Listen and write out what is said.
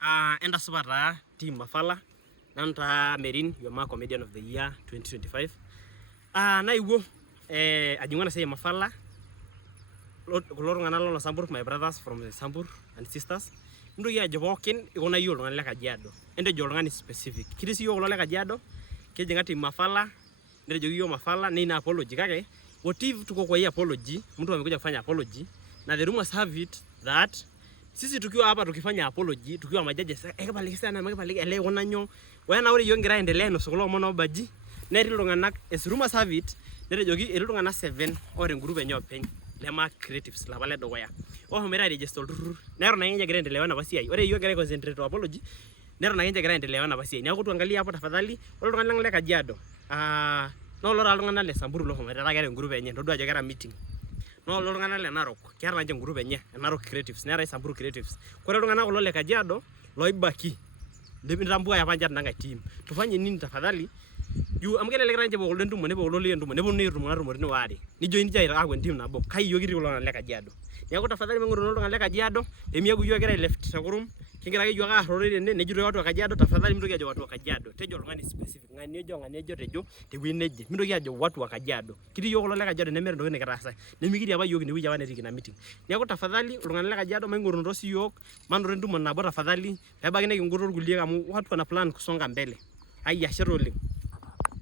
Enda supata team Mafala nanta Merin Yoma Comedian of the Year 2025. Naiwuo ajing'ua sai Mafala kulo tung'anak lo Sambur, my brothers from Sambur and sisters. Ntoki ajo pookin ikuna yiok iltung'anak le Kajiado. Entejo oltung'ani specific. Kitii sii yiok kulo le Kajiado, kijing'a team Mafala, netejoki yiok Mafala neina apology kake what if tuko kwa hii apology, mtu amekuja kufanya apology na the rumors have it that sisi tukiwa hapa tukifanya apology tukiwa majaji ekipaliki sana makipaliki ele kunanyo wena ore yiok ngira endelea no sokolo mono baji netii iltung'anak as rumors have it netejoki etii iltung'anak 7 ore group enye openy lema creatives lapa le dukuya mera register olturur neton ake egira endelea na pasiai ore yiok gira concentrate apology neton ake egira endelea na pasiai neeku tuangalia hapo tafadhali ore iltung'anak lang le Kajiado no lora iltung'anak le Samburu lo homo tata keeta group enye todua ajo keeta meeting no lora iltung'anak le Narok keeta ninche group enye Narok creatives neeta Samburu creatives ore iltung'anak kulo le Kajiado loibaki nditambua apa njat nanga team tufanye nini tafadhali yu amkelelek ranche bokolo ntumo nebo kulo ntumo nebo netumo natumorini waare nijo inja aaku entim nabo kai yiok kitii kulo le Kajiado neeku tafadhali meng'oru iltung'anak le Kajiado pemiaku yiok egira left sekurum kingira ake yiok aarrore tene nejito watu wa Kajiado tafadhali mitoki ajo watu wa Kajiado tejo oltung'ani specific ng'ania ejo tejo tewuei neje mitoki ajo watu wa Kajiado kitii yiok kulo le Kajiado nemeeta ntokitin nikitaasa nemikitii apa yiok inewueji apa netii kina meeting neeku tafadhali iltung'anak le Kajiado maing'orunoto sii yiok manoto entumo nabo tafadhali pebaiki nikingoto irkulie amu watu wana plan kusonga mbele ai ashe oleng.